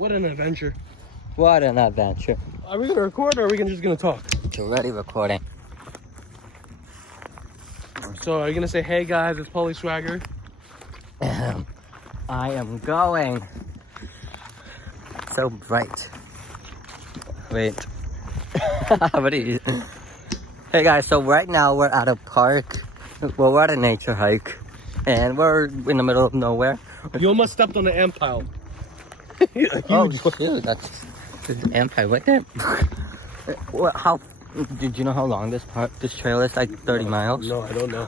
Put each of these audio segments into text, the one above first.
What an adventure. What an adventure. Are we gonna record or are we just gonna talk? It's already recording. So are you gonna say, hey guys, it's Polly Swagger? I am going. So bright. Wait. What are you? Hey guys, so right now we're at a park. Well, we're at a nature hike. And we're in the middle of nowhere. You almost stepped on the ant pile. Oh, shoot, that's an ant pile right there. What, how, did you know how long this trail is? Like 30 miles? No, I don't know.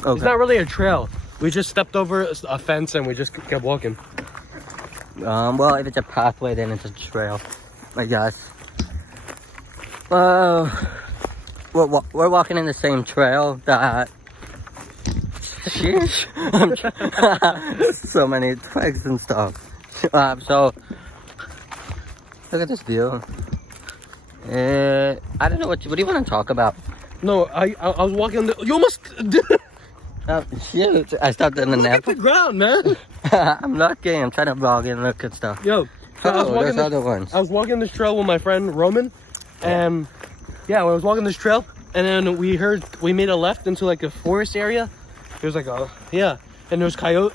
Okay. It's not really a trail. We just stepped over a fence and we just kept walking. Well, if it's a pathway, then it's a trail, I guess. We're walking in the same trail that... Sheesh. So many twigs and stuff. So, look at this view. I don't know, what do you want to talk about? No, I was walking on the... You almost... Oh, shoot. I stopped in the Look nap. at the ground, man. I'm looking. I'm trying to vlog and look at stuff. Yo, so there's other ones. I was walking this trail with my friend Roman, and yeah, I was walking this trail, and then we made a left into like a forest area. There's like and there was coyote.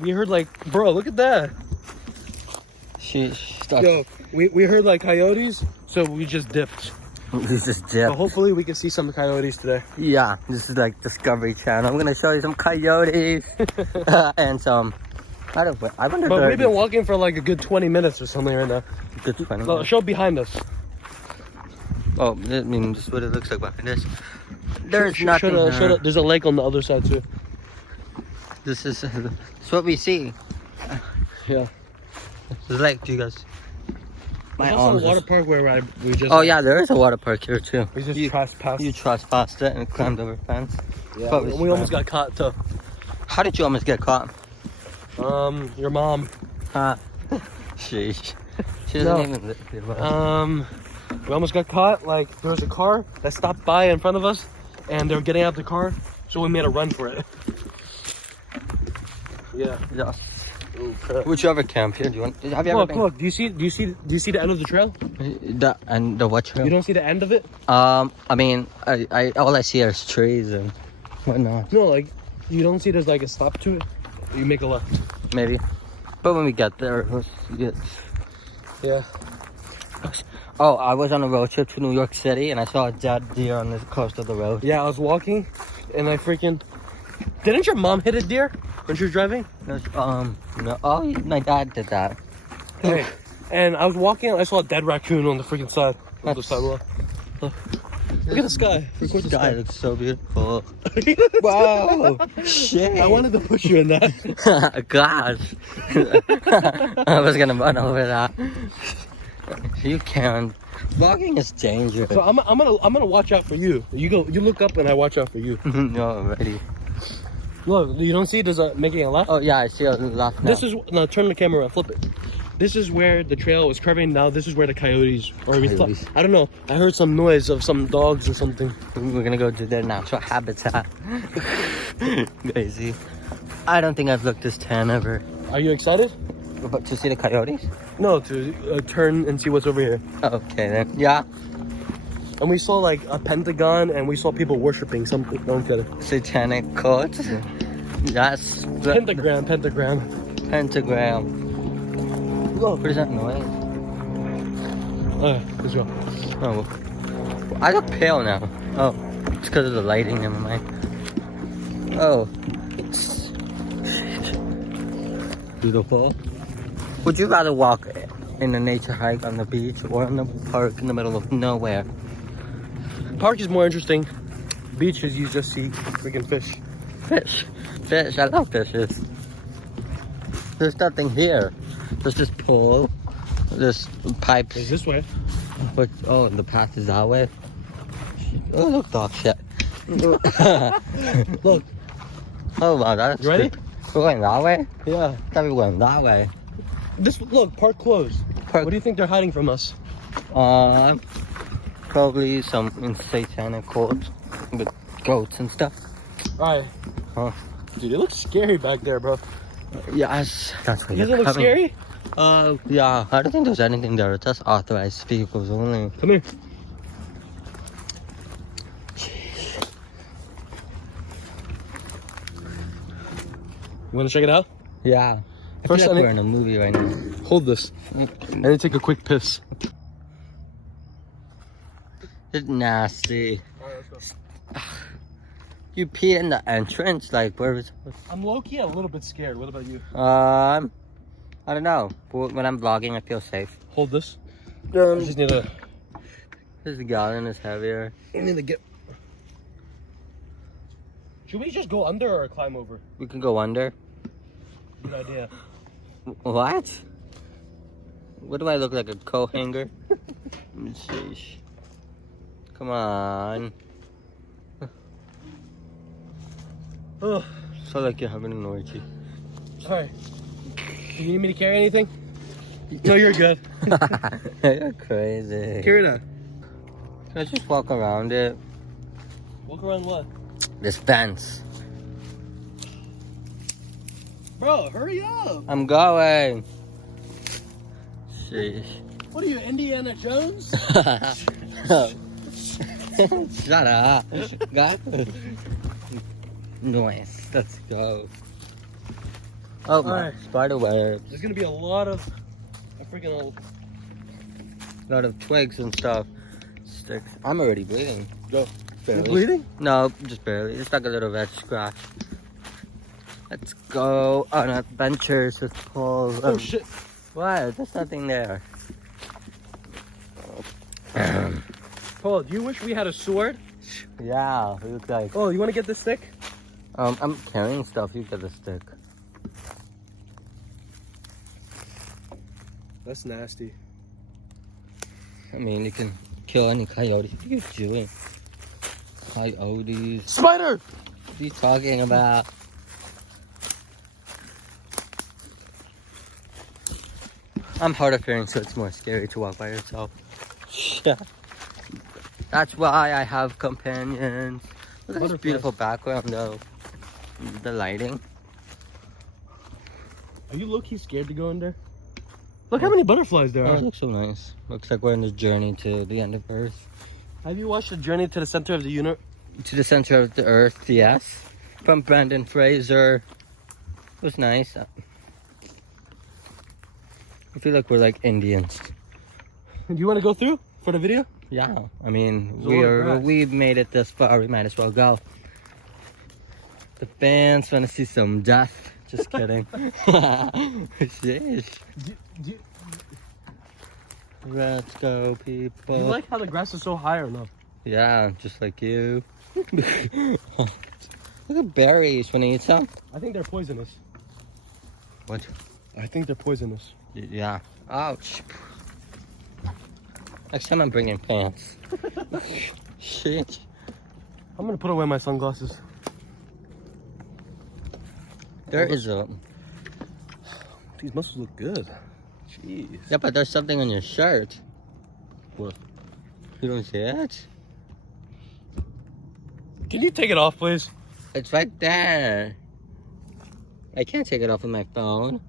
We heard like, bro, look at that. Yo, we heard like coyotes, so we just dipped. This is dipped. So hopefully we can see some coyotes today. Yeah, this is like Discovery Channel. I'm gonna show you some coyotes and some. I wonder. But we've been walking for like a good 20 minutes or something right now. Good 20 minutes. Show behind us. Oh, I mean, this is what it looks like behind us. There's nothing. There's a lake on the other side too. This is what we see. Yeah. There's a lake, you guys. There's also a water park where we just... Oh yeah, there is a water park here too. We just trespassed. You trespassed it and climbed over a fence. Yeah, we almost got caught too. How did you almost get caught? Your mom. Sheesh. She doesn't even live here. We almost got caught. Like, there was a car that stopped by in front of us, and they were getting out the car, so we made a run for it. Yeah. Yes. Would you ever camp here? Have you ever been? Look, do you see the end of the trail? The what trail? You don't see the end of it? I mean, I all I see is trees and whatnot. No, like, you don't see there's like a stop to it? You make a left. Maybe. But when we get there, yeah. Oh, I was on a road trip to New York City and I saw a dead deer on the coast of the road. Yeah, I was walking and I freaking... Didn't your mom hit a deer when she was driving? No. Oh, my dad did that. Hey, and I was walking and I saw a dead raccoon on the freaking side of the sidewalk. Look at the sky. The sky looks so beautiful. Wow. Shit. I wanted to push you in that. Gosh. I was gonna run over that. You can't. Vlogging is dangerous. So I'm gonna watch out for you. You look up and I watch out for you. No, already. Look, you don't see there's making a left? Oh yeah, I see a left now. Now turn the camera around, flip it. This is where the trail was curving. Now this is where the coyotes I don't know. I heard some noise of some dogs or something. We're gonna go to their natural habitat. Crazy. I don't think I've looked this tan ever. Are you excited? But to see the coyotes? No, to turn and see what's over here. Okay then. Yeah. And we saw like a pentagon and we saw people worshiping something. No, I'm kidding. Satanic cult. Yes. Pentagram. Pentagram. Whoa, what is that noise? Let's go. Oh, I look pale now. Oh, it's because of the lighting. Never mind. Oh, it's beautiful. Would you rather walk in a nature hike on the beach or in the park in the middle of nowhere? Park is more interesting. Beaches, you just see freaking fish. Fish. I love fishes. There's nothing here. There's this pole. There's pipes. It's this way. But, oh, the path is that way. Oh, look, dog shit. Look. Oh, wow, that's... You ready? We're going that way? Yeah. I thought we were going that way. Look, park closed. What do you think they're hiding from us? Probably some satanic cult with goats and stuff. Alright. Huh. Dude, it looks scary back there, bro. Yes. That's where Does it you're look coming. scary? Yeah. I don't think there's anything there. It's just authorized vehicles only. Come here. You want to check it out? Yeah. I First, feel like I we're in a movie right now. Hold this. I need to take a quick piss. It's nasty. Alright, let's go. You pee in the entrance? Like, where is... I'm low-key a little bit scared. What about you? I don't know. But when I'm vlogging, I feel safe. Hold this. I just need to... This gallon is heavier. I need to get... Should we just go under or climb over? We can go under. Good idea. What? What do I look like, a coat hanger? Sheesh. Come on. Ugh. So like you're having an orgy. Alright. You need me to carry anything? No, you're good. You're crazy. Carry that. Let's just walk around it. Walk around what? This fence. Bro, hurry up. I'm going. Sheesh. What are you, Indiana Jones? Shut up. Go. Nice. Let's go. Oh my, Alright. spider webs. There's gonna be a lot of freaking A lot of twigs and stuff. Sticks. I'm already bleeding. Go. Barely. You're bleeding? No, just barely. It's like a little red scratch. Let's go on adventures with Paul. Oh shit. What? There's nothing there. Paul, do you wish we had a sword? Yeah, it looks like. Oh, you wanna get this stick? I'm carrying stuff. You get a stick. That's nasty. I mean, you can kill any coyote. What are you doing? Coyotes. Spider! What are you talking about? I'm hard of hearing, so it's more scary to walk by yourself. Yeah. That's why I have companions. Look at this Butterflies. beautiful background, though. The lighting. Are you low-key scared to go in there? Look how many butterflies there Oh, are. it looks so nice. Looks like we're on this journey to the end of Earth. Have you watched The Journey to the Center of the Universe? To the center of the Earth, yes. From Brendan Fraser. It was nice. I feel like we're like Indians. Do you want to go through for the video? Yeah, I mean, There's we've made it this far. We might as well go. The fans want to see some death. Just kidding. Sheesh. Let's go, Do you people. like how the grass is so high or no? Yeah, just like you. Look at berries. Want to eat some? I think they're poisonous. What? I think they're poisonous. Yeah. Ouch. Next time I'm bringing plants. Shit. I'm gonna put away my sunglasses. There is a... These muscles look good. Jeez. Yeah, but there's something on your shirt. What? You don't see it? Can you take it off, please? It's right there. I can't take it off with my phone.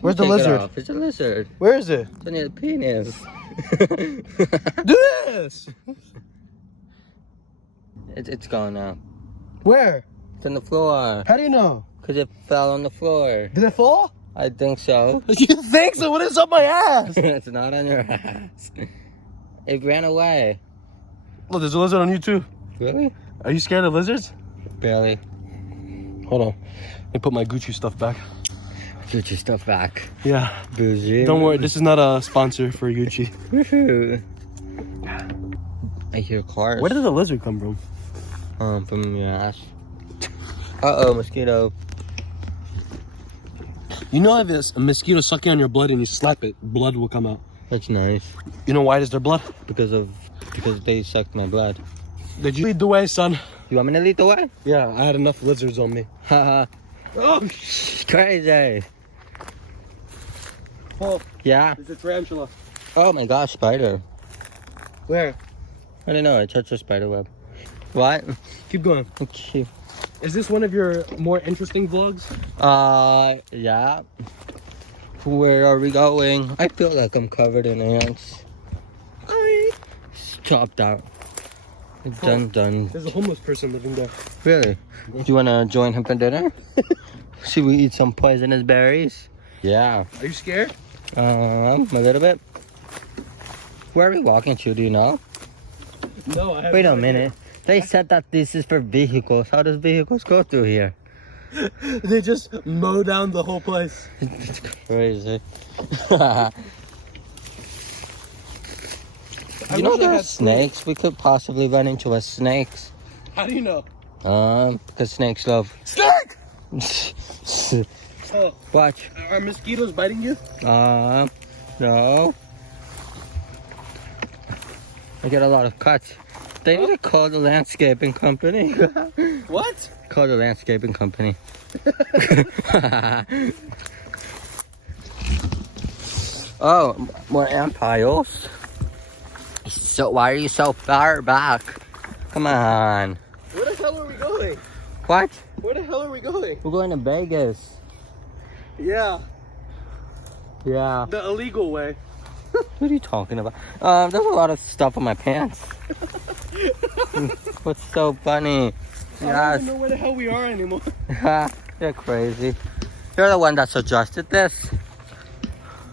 Where's the Take it lizard? off. It's a lizard. Where is it? It's on your penis. Do this! It's gone now. Where? It's on the floor. How do you know? Because it fell on the floor. Did it fall? I think so. You think so? What is up my ass? It's not on your ass. It ran away. Look, there's a lizard on you too. Really? Are you scared of lizards? Barely. Hold on. Let me put my Gucci stuff back. Put your stuff back. Yeah. Bougie. Don't worry, this is not a sponsor for Gucci. Woohoo. I hear cars. Where did the lizard come from? From your ass. Uh-oh, mosquito. You know if it's a mosquito sucking on your blood and you slap it, blood will come out. That's nice. You know why is there blood? Because they sucked my blood. Did you lead the way, son? You want me to lead the way? Yeah, I had enough lizards on me. Haha. Oh, Crazy. Paul, Yeah. there's a tarantula. Oh my gosh, spider. Where? I don't know, I touched a spider web. What? Keep going. Okay. Is this one of your more interesting vlogs? Yeah. Where are we going? I feel like I'm covered in ants. Stop that. Dun dun. There's a homeless person living there. Really? Do you want to join him for dinner? Should we eat some poisonous berries? Yeah. Are you scared? A little bit. Where are we walking to? Do you know? No, I haven't. Wait a minute. They said that this is for vehicles. How does vehicles go through here? They just mow down the whole place. It's crazy. You know there are snakes? We could possibly run into a snake. How do you know? Because snakes love. Snake! Oh, Watch. are mosquitoes biting you? No. I get a lot of cuts. They need to call the landscaping company. What? Call the landscaping company. Oh, more ant piles. So why are you so far back? Come on. Where the hell are we going? What? Where the hell are we going? We're going to Vegas. Yeah, Yeah. the illegal way. What are you talking about? There's a lot of stuff on my pants. What's so funny? I don't even know where the hell we are anymore. You're crazy. You're the one that suggested this.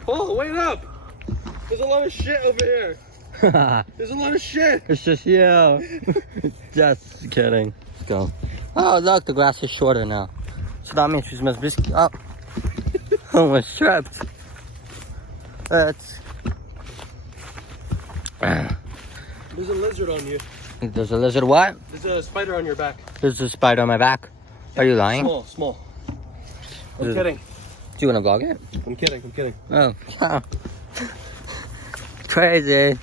Oh, wait up! There's a lot of shit over here. There's a lot of shit. It's just you. Just kidding. Let's go. Oh, look, the grass is shorter now. So that means she's must be. Oh, almost trapped. It's. There's a lizard on you. There's a lizard. What? There's a spider on your back. There's a spider on my back. Are you lying? Small. I'm kidding. Do you want to vlog it? I'm kidding. Oh, crazy.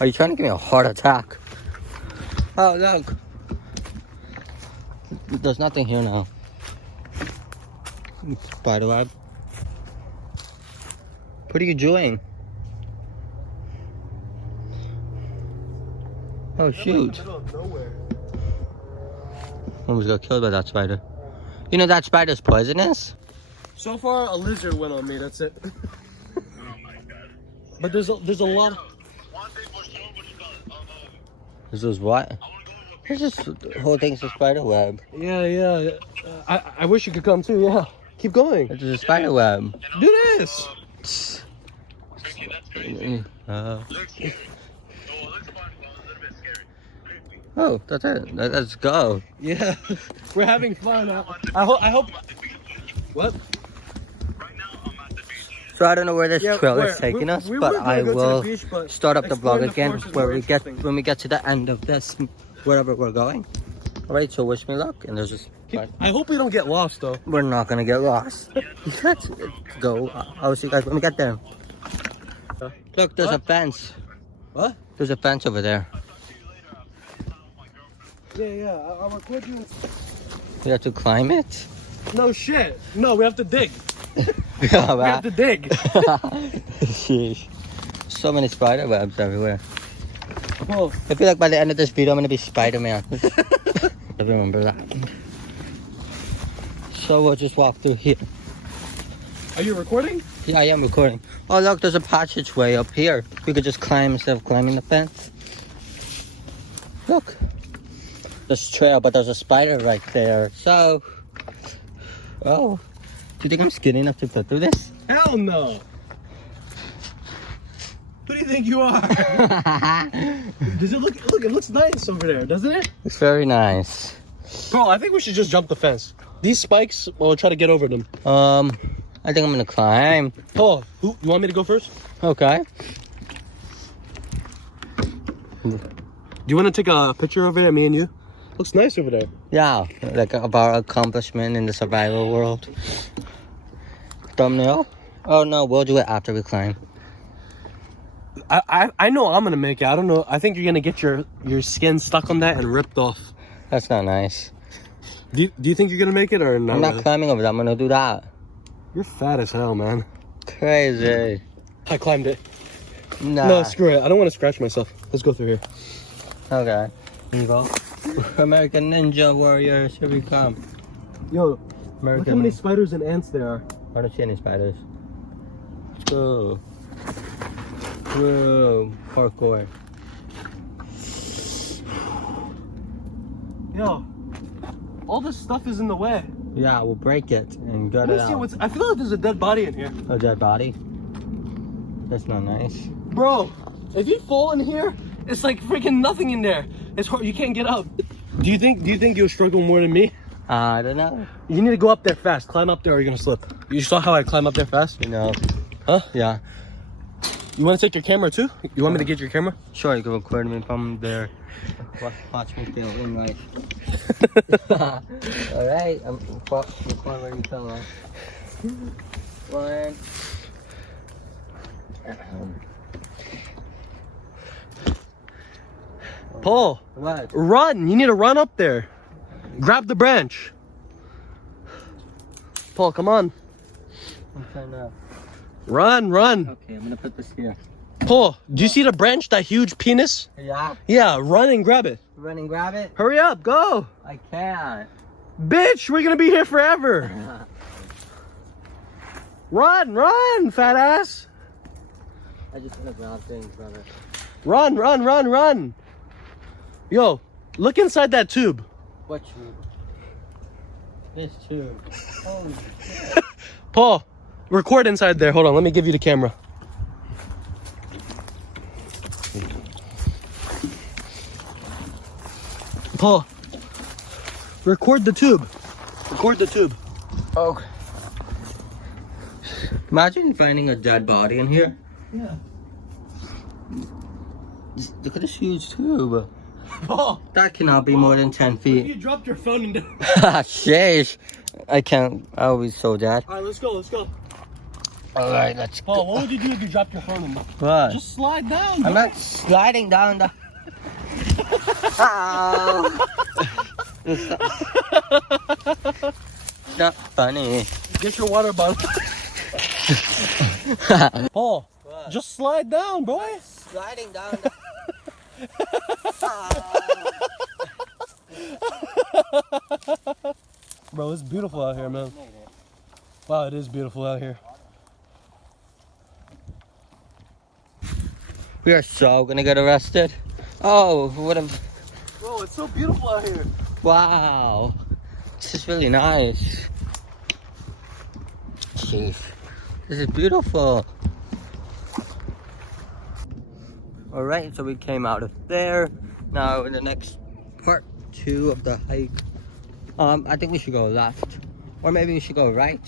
Are you trying to give me a heart attack? Oh, look. There's nothing here now. Spider web. What are you doing? Oh, shoot. I'm in the middle of nowhere. Almost got killed by that spider. You know that spider's poisonous? So far, a lizard went on me. That's it. But there's a lot. This is what? This is the whole thing's a spider web. Yeah. I wish you could come too. Yeah. Keep going. It's a spider web. Do this. Oh, that's it. Let's go. Yeah. We're having fun. I hope. What? So I don't know where this trail is taking us, but I will start up the vlog again when we get to the end of this, wherever we're going. Alright, so wish me luck, and there's just. I hope we don't get lost though. We're not gonna get lost. Let's go. I'll see you guys when we get there. Look, there's a fence. What? There's a fence over there. Yeah. I'll record you. We have to climb it? No shit. No, we have to dig. We have to dig. Sheesh. So many spider webs everywhere. Whoa. I feel like by the end of this video, I'm gonna be Spider-Man. I remember that. So we'll just walk through here. Are you recording? Yeah, I am recording. Oh look, there's a passageway up here. We could just climb instead of climbing the fence. Look. There's a trail, but there's a spider right there. So, oh. Do you think I'm skinny enough to fit through this? Hell no. Who do you think you are? Does it look? Look, it looks nice over there, doesn't it? It's very nice. Bro, I think we should just jump the fence. These spikes, we'll try to get over them. I think I'm gonna climb. Oh, you want me to go first? Okay. Do you want to take a picture over there, me and you? Looks nice over there. Yeah, like of our accomplishment in the survival world. Thumbnail? Oh no, we'll do it after we climb. I know I'm gonna make it. I don't know. I think you're gonna get your skin stuck on that and ripped off. That's not nice. Do you think you're gonna make it or not? I'm not really? climbing over that. I'm gonna do that. You're fat as hell, man. Crazy. I climbed it. Nah. No, screw it. I don't want to scratch myself. Let's go through here. Okay. Here you go. American Ninja Warriors, here we come. Yo, look American. how many spiders and ants there are. I don't see any spiders. Let's go. Whoa, parkour. Yo, all this stuff is in the way. Yeah, we'll break it and gut Let it me see out. what's. I feel like there's a dead body in here. A dead body? That's not nice. Bro, if you fall in here, it's like freaking nothing in there. It's hard. You can't get up. Do you think you'll struggle more than me? I don't know. You need to go up there fast. Climb up there or you're gonna slip. You saw how I climb up there fast? You know. Huh? Yeah. You want to take your camera too? You want me to get your camera? Sure, you can record me from there. Watch me feel in right. Alright, I'm recording where you fell off. One. Paul, What? run! You need to run up there. Grab the branch. Paul, come on. I'm trying to. Run, run. Okay, I'm gonna put this here. Paul, do you see the branch, that huge penis? Yeah. Yeah, run and grab it. Run and grab it? Hurry up, go. I can't. Bitch, we're gonna be here forever. Run, run, fat ass. I just wanna grab things, brother. Run, run, run, run. Yo, look inside that tube. What tube? This tube. Holy shit. Paul, record inside there. Hold on, let me give you the camera. Paul, record the tube. Record the tube. Oh. Imagine finding a dead body in here. Yeah. Look at this huge tube. Paul, That cannot be more than 10 you feet. dropped your phone and. Sheesh. I can't. I'll be so dead. All right, let's go. Let's go. Alright, let's go. Paul, what would you do if you dropped your phone and? What? Just slide down. I'm not sliding down the. Oh. It's not funny. Get your water bottle. Paul, What? just slide down, boy. Sliding down the. Bro, it's beautiful out here, man. Wow, it is beautiful out here. We are so gonna get arrested. Oh, what a. Bro, it's so beautiful out here. Wow. This is really nice. Jeez. This is beautiful. Alright, so we came out of there. Now in the next part 2 of the hike. I think we should go left. Or maybe we should go right.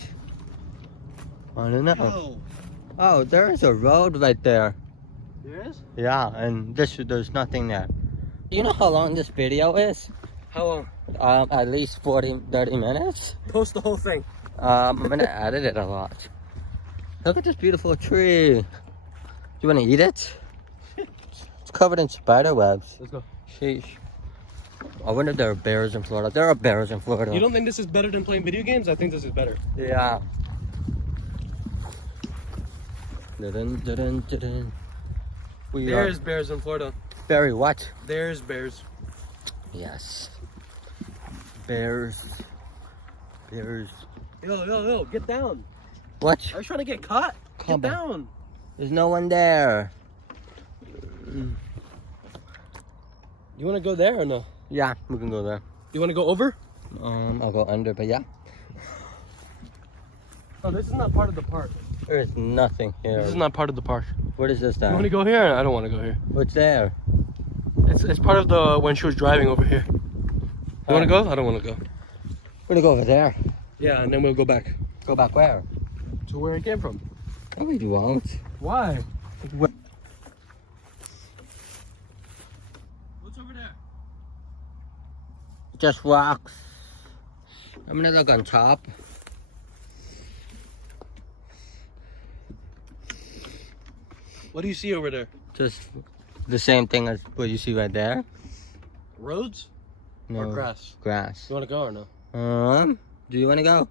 I don't know. Yo, Oh, there is a road right there. there is? Yeah, and there's nothing there. You know how long this video is? How long? At least 30 minutes. Post the whole thing. I'm gonna edit it a lot. Look at this beautiful tree. You wanna eat it? It's covered in spider webs. Let's go. Sheesh. I wonder if there are bears in Florida. There are bears in Florida. You don't think this is better than playing video games? I think this is better. Yeah. Dun, dun, dun, dun, dun. There's bears in Florida. Very what? There's bears. Yes. Bears. Bears. Yo, get down. What? Are you trying to get caught? Come Get on. down. There's no one there. You want to go there or no? Yeah, we can go there. You want to go over? I'll go under, but yeah. Oh, this is not part of the park. There is nothing here. This is not part of the park. What is this You then? want to go here? I don't want to go here. What's there? It's part of the when she was driving over here. You want to go? I don't want to go. We're gonna go over there. Yeah, and then we'll go back Go back where? to where it came from. No, we won't. Why? What's over there? Just rocks. I'm gonna look on top. What do you see over there? Just the same thing as what you see right there. Roads No. or grass? Grass. You want to go or no? Do you wanna go?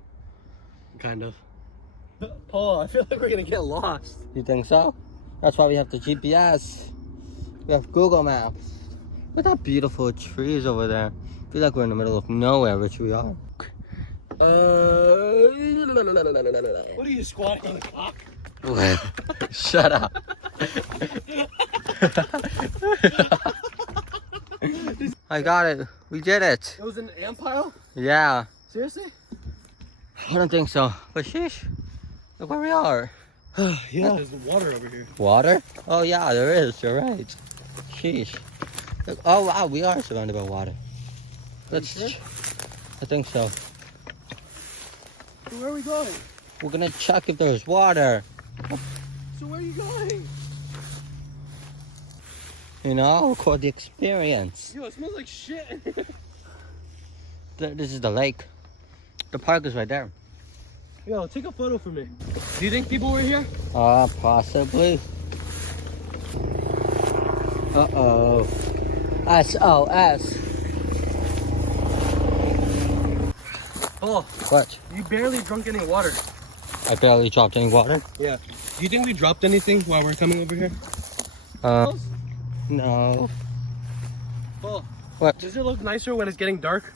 Kind of. Paul, I feel like we're gonna get lost. You think so? That's why we have the GPS. We have Google Maps. Look at that beautiful trees over there. I feel like we're in the middle of nowhere, which we are. What are you squatting, cock? Shut up. I got it. We did it. It was an ant pile? Yeah. Seriously? I don't think so. But sheesh. Look where we are. Yeah, there's water over here. Water? Oh yeah, there is. You're right. Sheesh. Look, oh wow, we are surrounded by water. Let's. Sure? I think so. So where are we going? We're gonna check if there's water. So where are you going? You know, record the experience. Yo, it smells like shit. This is the lake. The park is right there. Yo, take a photo for me. Do you think people were here? Possibly. Uh-oh. SOS. Oh, What? you barely drunk any water. I barely dropped any water. Yeah. Do you think we dropped anything while we're coming over here? No. Oh, What? does it look nicer when it's getting dark?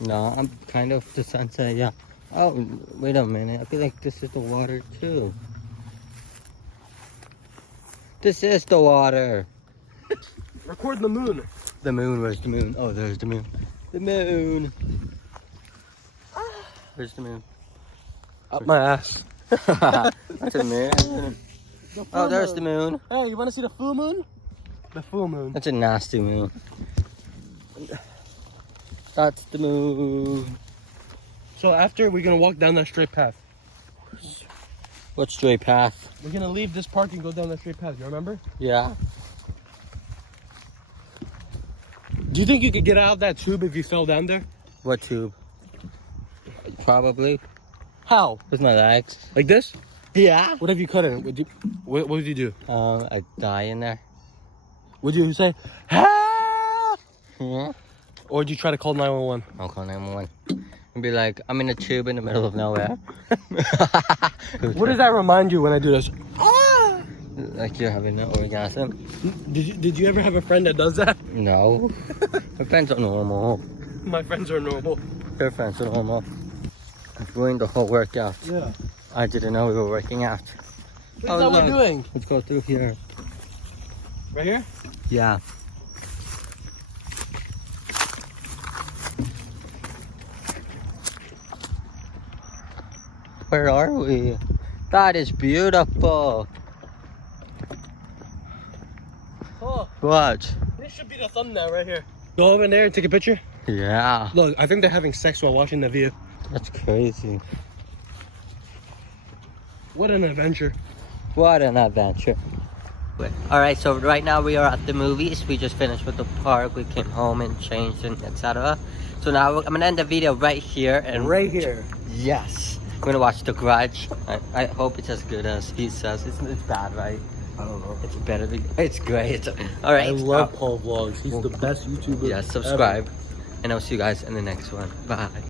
No, I'm kind of the sunset, yeah. Oh, wait a minute. I feel like this is the water too. This is the water. Record the moon. The moon, where's the moon? Oh, there's the moon. The moon. Where's the moon? Up my ass. That's a moon. Oh, there's the moon. Hey, you want to see the full moon? The full moon. That's a nasty moon. That's the moon. So after, we're going to walk down that straight path. What straight path? We're going to leave this park and go down that straight path. You remember? Yeah. Do you think you could get out of that tube if you fell down there? What tube? Probably. How? With my legs. Like this? Yeah. What if you couldn't? What would you do? I'd die in there. Would you say, help? Yeah. Or would you try to call 911? I'll call 911. And be like, I'm in a tube in the middle of nowhere. What does that remind you when I do this? Like you're having an orgasm? Did you ever have a friend that does that? No. My friends are normal. My friends are normal. Your friends are normal. I've ruined the whole workout. Yeah. I didn't know we were working out. What is that we're doing? Let's go through here. Right here? Yeah. Where are we? That is beautiful. Oh, Watch. this should be the thumbnail right here. Go over there and take a picture. Yeah. Look, I think they're having sex while watching the view. That's crazy. What an adventure. What an adventure. Alright, so right now we are at the movies. We just finished with the park. We came home and changed and etc. So now I'm gonna end the video right here and Right here. yes. We're gonna watch The Grudge. I hope it's as good as he says. It's bad, right? I don't know. It's better. It's great. Alright. I love Paul Vlogs. He's the best YouTuber. Yeah, subscribe. And I'll see you guys in the next one. Bye.